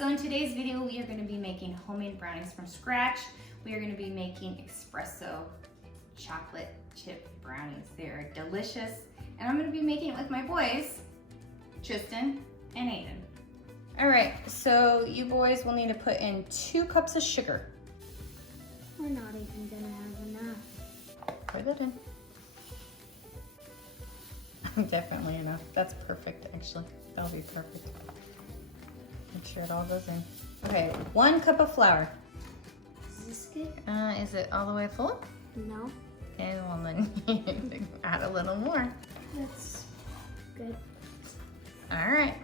So in today's video, we are going to be making homemade brownies from scratch. We are going to be making espresso chocolate chip brownies. They're delicious, and I'm going to be making it with my boys, Tristan and Aiden. All right, so you boys will need to put in 2 cups of sugar. We're not even gonna have enough. Pour that in. Definitely enough. That's perfect, actually. That'll be perfect. Make sure it all goes in. Okay, 1 cup of flour. Is this good? Is it all the way full? No. Okay, well then you need to add a little more. That's good. All right.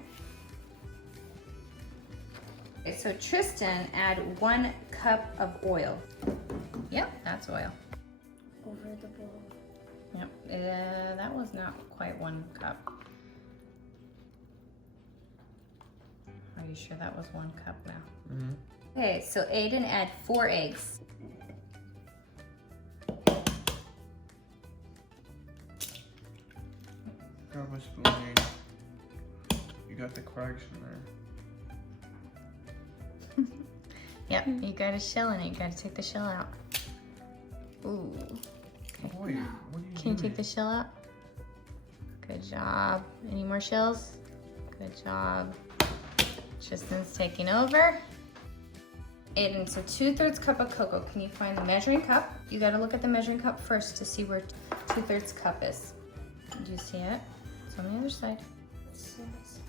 Okay, so Tristan, add 1 cup of oil. Yep, that's oil. Over the bowl. Yep, that was not quite 1 cup. Are you sure that was 1 cup now? Mm-hmm. Okay, so Aiden, add 4 eggs. Got my spoon. You got the correction there. Yep, you got a shell in it. You got to take the shell out. Ooh. Okay. Boy, what are you Can doing? you take the shell out? Good job. Any more shells? Good job. Tristan's taking over. Aiden, so 2/3 cup of cocoa. Can you find the measuring cup? You got to look at the measuring cup first to see where 2/3 cup is. Do you see it? It's on the other side. It says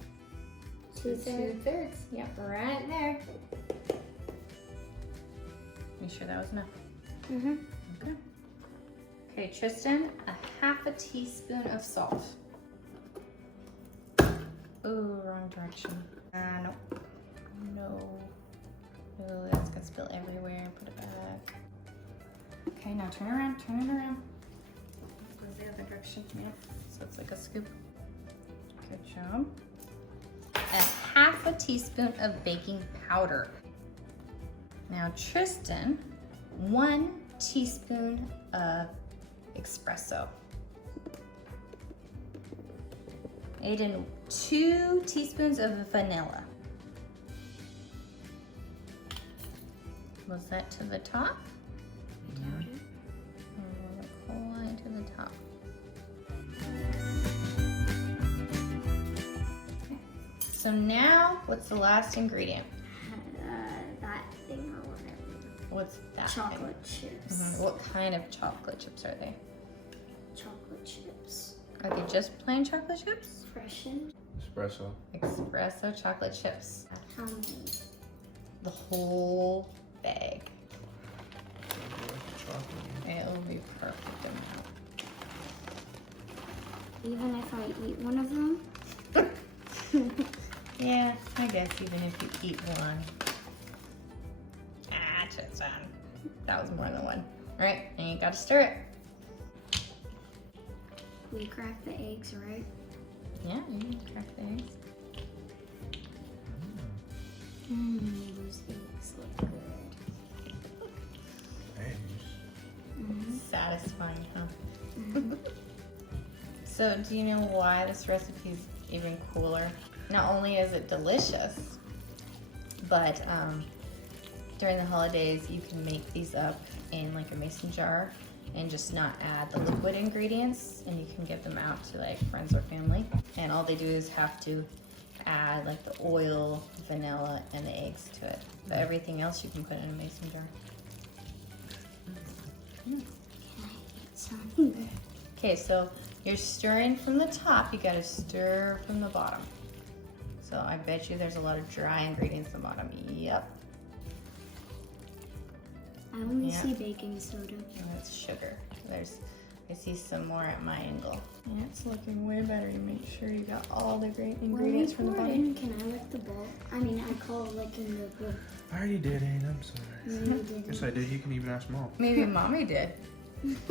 2/3. 2/3. Yep, right there. You sure that was enough? Mm-hmm. Okay. Okay, Tristan, a 1/2 teaspoon of salt. Ooh, wrong direction. No. No. Oh, that's gonna spill everywhere. Put it back. Okay, now turn around, turn it around. Go the other direction. Yeah. So it's like a scoop. Good job. A 1/2 teaspoon of baking powder. Now Tristan, 1 teaspoon of espresso. Aiden, 2 teaspoons of vanilla. Was that to the top? Mhm. Quite to the top. Okay. So now, what's the last ingredient? That thing or whatever. What's that? Chocolate chips. Mhm. What kind of chocolate chips are they? Chocolate chips. Are they just plain chocolate chips? Freshened. Espresso. Espresso chocolate chips. How many? The whole bag. Chocolate. It will be perfect amount. Even if I eat one of them? Yeah, I guess even if you eat one. Tristan. That was more than one. All right, and you gotta stir it. We crack the eggs, right? Yeah, you can crack the eggs. Those eggs look good. Eggs. Satisfying, huh? So, do you know why this recipe is even cooler? Not only is it delicious, but during the holidays, you can make these up in like a mason jar and just not add the liquid ingredients, and you can give them out to like friends or family. And all they do is have to add like the oil, vanilla, and the eggs to it. But everything else you can put in a mason jar. Can I eat some? Okay, so you're stirring from the top. You gotta stir from the bottom. So I bet you there's a lot of dry ingredients at the bottom. Yep. I only Yeah. see baking soda. And that's sugar. I see some more at my angle. Yeah, it's looking way better. You make sure you got all the great ingredients from the bottom. Can I lick the bowl? I mean, I call licking the bowl. I already did, Aiden. I'm sorry. No, you didn't. Yes, I did. You can even ask Mom. Maybe mommy did.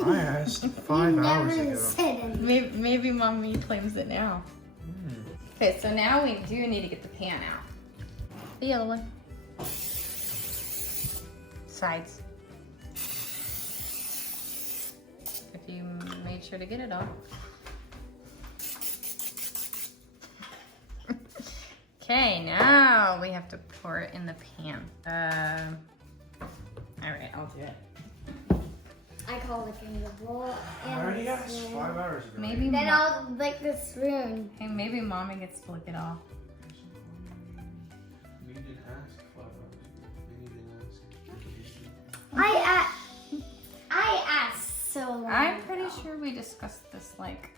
I asked 5 hours Never ago. said anything. Maybe mommy claims it now. Okay, so now we do need to get the pan out. The yellow one. Sides. If you made sure to get it all. Okay, now we have to pour it in the pan. All right, I'll do it. I call licking the bowl. I already asked 5 hours ago. Maybe Then I'll lick the spoon. hey, maybe Mommy gets to lick it all. We didn't ask 5 hours ago. We didn't ask. I asked so long. I'm pretty ago. sure we discussed this like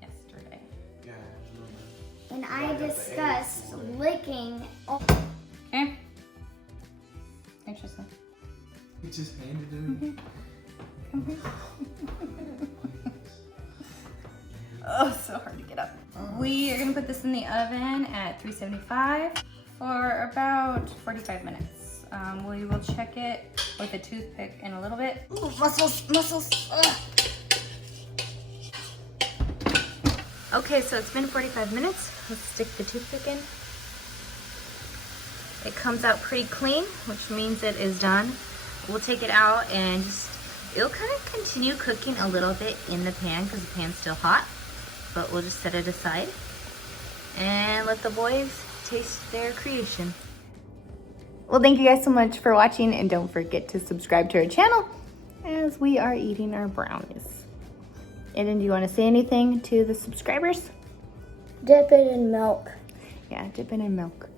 yesterday. Yeah, I When remember. I I got the discussed A for it. licking. Okay. Interesting. He just handed it me. Oh, so hard to get up. We are gonna put this in the oven at 375 for about 45 minutes. We will check it with a toothpick in a little bit. Ooh, muscles, muscles. Ugh. Okay, so it's been 45 minutes. Let's stick the toothpick in. It comes out pretty clean, which means it is done. We'll take it out and it'll kind of continue cooking a little bit in the pan because the pan's still hot, but we'll just set it aside and let the boys taste their creation. Well, thank you guys so much for watching, and don't forget to subscribe to our channel as we are eating our brownies. Aiden, do you want to say anything to the subscribers? Dip it in milk. Yeah, dip it in milk.